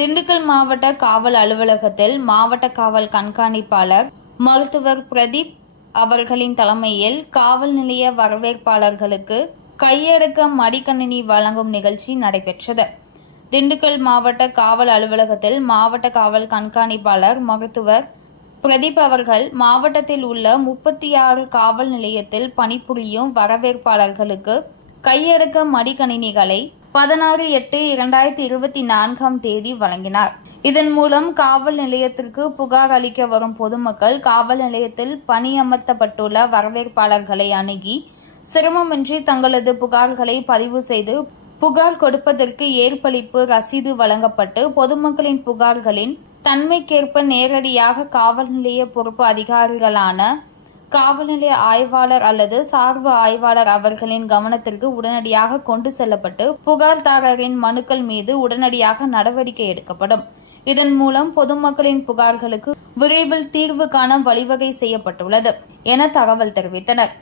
திண்டுக்கல் மாவட்ட காவல் அலுவலகத்தில் மாவட்ட காவல் கண்காணிப்பாளர் மருத்துவர் பிரதீப் அவர்களின் தலைமையில் காவல் நிலைய வரவேற்பாளர்களுக்கு கையடக்க மடிக்கணினி வழங்கும் நிகழ்ச்சி நடைபெற்றது. திண்டுக்கல் மாவட்ட காவல் அலுவலகத்தில் மாவட்ட காவல் கண்காணிப்பாளர் மருத்துவர் பிரதீப் அவர்கள் மாவட்டத்தில் உள்ள முப்பத்தி ஆறு காவல் நிலையத்தில் பணிபுரியும் வரவேற்பாளர்களுக்கு கையடக்க மடிக்கணினிகளை பதினாறு எட்டு இரண்டாயிரத்தி இருபத்தி நான்காம் தேதி வழங்கினார். இதன் மூலம் காவல் நிலையத்திற்கு புகார் அளிக்க வரும் பொதுமக்கள் காவல் நிலையத்தில் பணியமர்த்தப்பட்டுள்ள வரவேற்பாளர்களை அணுகி சிரமமின்றி தங்களது புகார்களை பதிவு செய்து புகார் கொடுப்பதற்கு ஏற்பளிப்பு ரசீது வழங்கப்பட்டு பொதுமக்களின் புகார்களின் தன்மைக்கேற்ப நேரடியாக காவல் நிலைய பொறுப்பு அதிகாரிகளான காவல்நிலைய ஆய்வாளர் அல்லது சார்பு ஆய்வாளர் அவர்களின் கவனத்திற்கு உடனடியாக கொண்டு செல்லப்பட்டு புகார்தாரரின் மனுக்கள் மீது உடனடியாக நடவடிக்கை எடுக்கப்படும். இதன் மூலம் பொதுமக்களின் புகார்களுக்கு விரைவில் தீர்வு காண வழிவகை செய்யப்பட்டுள்ளது என தகவல் தெரிவித்தனர்.